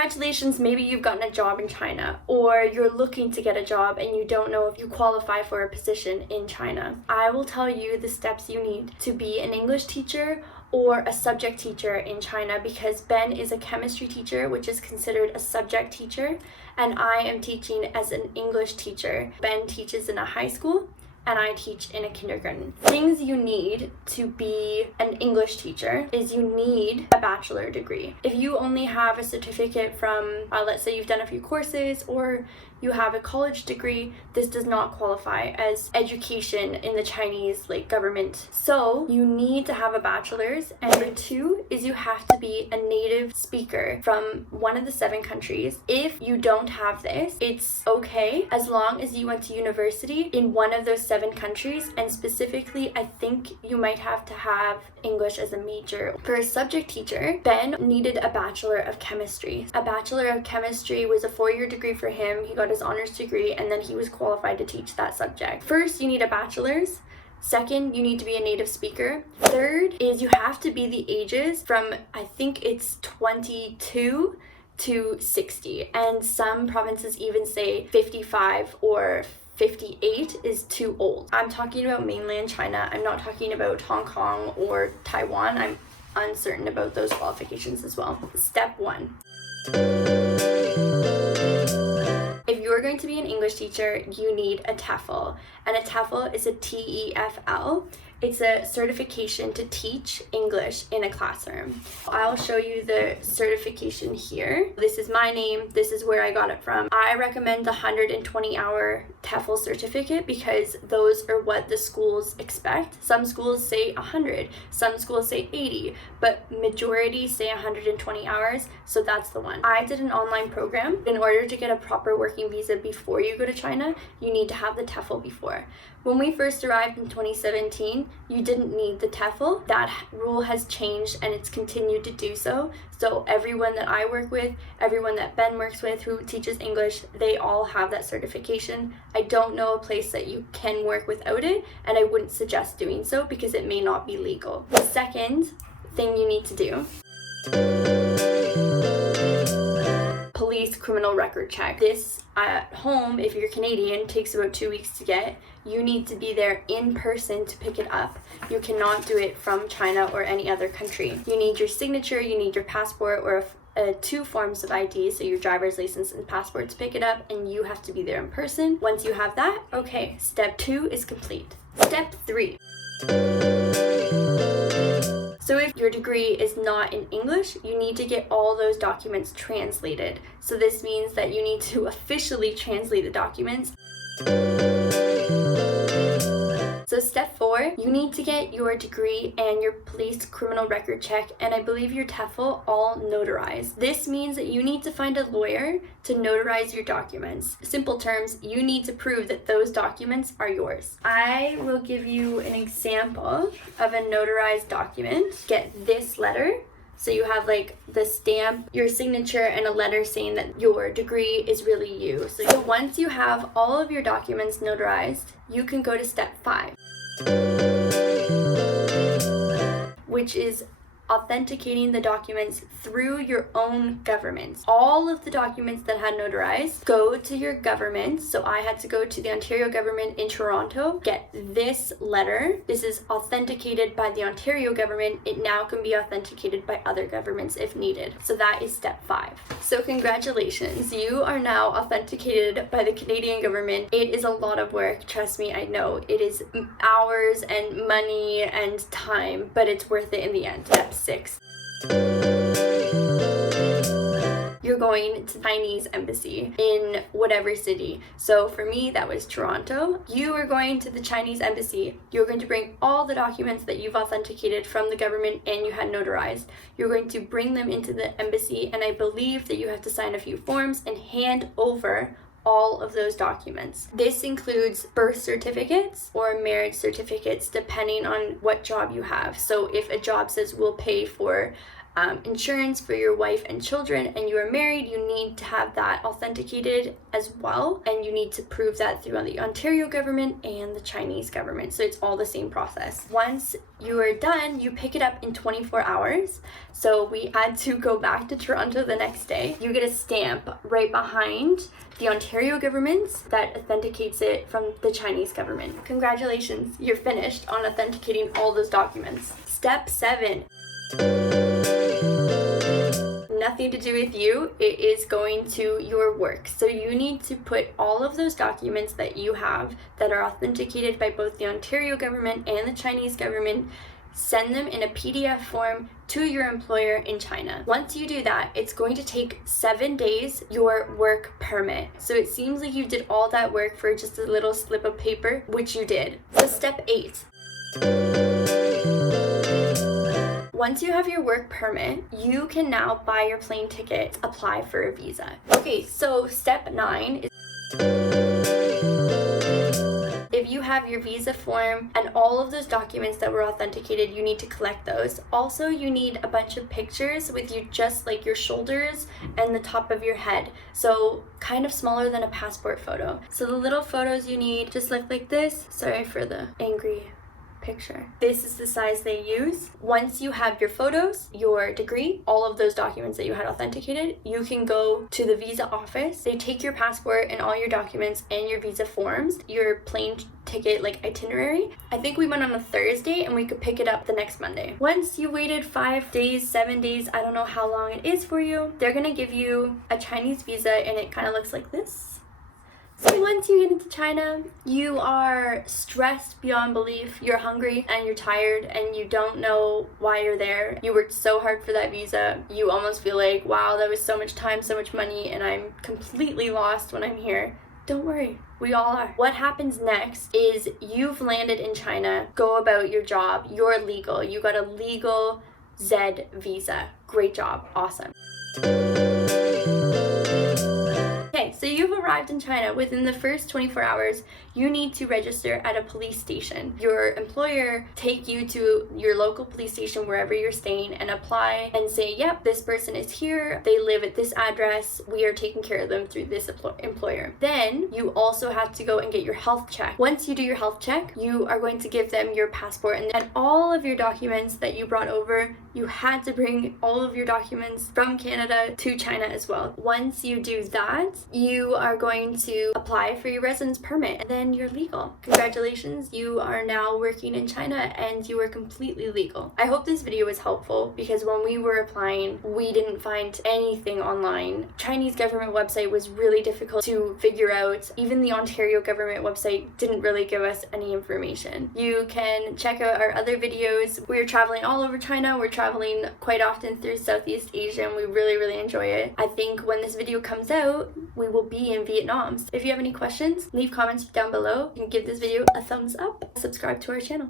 Congratulations, maybe you've gotten a job in China, or you're looking to get a job and you don't know if you qualify for a position in China. I will tell you the steps you need to be an English teacher or a subject teacher in China, because Ben is a chemistry teacher, which is considered a subject teacher, and I am teaching as an English teacher. Ben teaches in a high school and I teach in a kindergarten. Things you need to be an English teacher is you need a bachelor degree. If you only have a certificate from, let's say you've done a few courses or you have a college degree, this does not qualify as education in the Chinese government. So you need to have a bachelor's. And number 2 is you have to be a native speaker from one of the 7 countries. If you don't have this, it's okay as long as you went to university in one of those 7 countries, and specifically I think you might have to have English as a major. For a subject teacher, Ben needed a Bachelor of Chemistry. A Bachelor of Chemistry was a 4-year degree for him. He got his honors degree and then he was qualified to teach that subject. First, you need a bachelor's. Second, you need to be a native speaker. Third is you have to be the ages from, I think it's 22 to 60, and some provinces even say 55 or 58 is too old. I'm talking about mainland China. I'm not talking about Hong Kong or Taiwan. I'm uncertain about those qualifications as well. Step 1. If you're going to be an English teacher, you need a TEFL, and a TEFL is a TEFL. It's a certification to teach English in a classroom. I'll show you the certification here. This is my name. This is where I got it from. I recommend the 120-hour TEFL certificate because those are what the schools expect. Some schools say 100, some schools say 80, but majority say 120 hours, so that's the one. I did an online program. In order to get a proper working visa before you go to China, you need to have the TEFL before. When we first arrived in 2017, you didn't need the TEFL. That rule has changed and it's continued to do so. So everyone that I work with, everyone that Ben works with who teaches English, they all have that certification. I don't know a place that you can work without it, and I wouldn't suggest doing so because it may not be legal. The second thing you need to do, police criminal record check. This at home, if you're Canadian, takes about 2 weeks to get. You need to be there in person to pick it up. You cannot do it from China or any other country. You need your signature, you need your passport or 2 forms of ID, so your driver's license and passport to pick it up, and you have to be there in person. Once you have that, okay, step 2 is complete. Step 3. So if your degree is not in English, you need to get all those documents translated. So this means that you need to officially translate the documents. So step 4, you need to get your degree and your police criminal record check, and I believe your TEFL all notarized. This means that you need to find a lawyer to notarize your documents. Simple terms, you need to prove that those documents are yours. I will give you an example of a notarized document. Get this letter. So you have the stamp, your signature, and a letter saying that your degree is really you. So once you have all of your documents notarized, you can go to step 5, which is authenticating the documents through your own government. All of the documents that had notarized go to your government. So I had to go to the Ontario government in Toronto, get this letter. This is authenticated by the Ontario government. It now can be authenticated by other governments if needed. So that is step 5. So congratulations, you are now authenticated by the Canadian government. It is a lot of work, trust me, I know. It is hours and money and time, but it's worth it in the end. Step 6. You're going to the Chinese embassy in whatever city. So for me, that was Toronto. You are going to the Chinese embassy. You're going to bring all the documents that you've authenticated from the government and you had notarized. You're going to bring them into the embassy, and I believe that you have to sign a few forms and hand over all of those documents. This includes birth certificates or marriage certificates depending on what job you have. So if a job says we'll pay for insurance for your wife and children, and you are married, you need to have that authenticated as well, and you need to prove that through the Ontario government and the Chinese government. So it's all the same process. Once you are done, you pick it up in 24 hours. So we had to go back to Toronto the next day. You get a stamp right behind the Ontario government that authenticates it from the Chinese government. Congratulations, you're finished on authenticating all those documents. Step 7. Nothing to do with you, it is going to your work. So you need to put all of those documents that you have that are authenticated by both the Ontario government and the Chinese government, send them in a PDF form to your employer in China. Once you do that, it's going to take 7 days, your work permit. So it seems like you did all that work for just a little slip of paper, which you did. So step 8. Once you have your work permit, you can now buy your plane ticket, apply for a visa. Okay, so step 9 is if you have your visa form and all of those documents that were authenticated, you need to collect those. Also, you need a bunch of pictures with you just like your shoulders and the top of your head. So kind of smaller than a passport photo. So the little photos you need just look like this. Sorry for the angry picture. This is the size they use. Once you have your photos, your degree, all of those documents that you had authenticated, you can go to the visa office. They take your passport and all your documents and your visa forms, your plane ticket like itinerary. I think we went on a Thursday and we could pick it up the next Monday. Once you waited 5 days, 7 days, I don't know how long it is for you, they're gonna give you a Chinese visa and it kind of looks like this. So once you get into China, you are stressed beyond belief, you're hungry and you're tired and you don't know why you're there. You worked so hard for that visa, you almost feel like, wow, that was so much time, so much money, and I'm completely lost when I'm here. Don't worry, we all are. What happens next is you've landed in China, go about your job, you're legal, you got a legal Z visa. Great job, awesome. Okay, so you've arrived in China. Within the first 24 hours, you need to register at a police station. Your employer take you to your local police station wherever you're staying and apply and say, yep, this person is here, they live at this address, we are taking care of them through this employer. Then you also have to go and get your health check. Once you do your health check, you are going to give them your passport and all of your documents that you brought over. You had to bring all of your documents from Canada to China as well. Once you do that, you are going to apply for your residence permit and then you're legal. Congratulations, you are now working in China and you are completely legal. I hope this video was helpful because when we were applying, we didn't find anything online. Chinese government website was really difficult to figure out. Even the Ontario government website didn't really give us any information. You can check out our other videos. We're traveling all over China. We're traveling quite often through Southeast Asia and we really enjoy it. I think when this video comes out, we will be in Vietnam. So if you have any questions, leave comments down below. You can give this video a thumbs up, subscribe to our channel.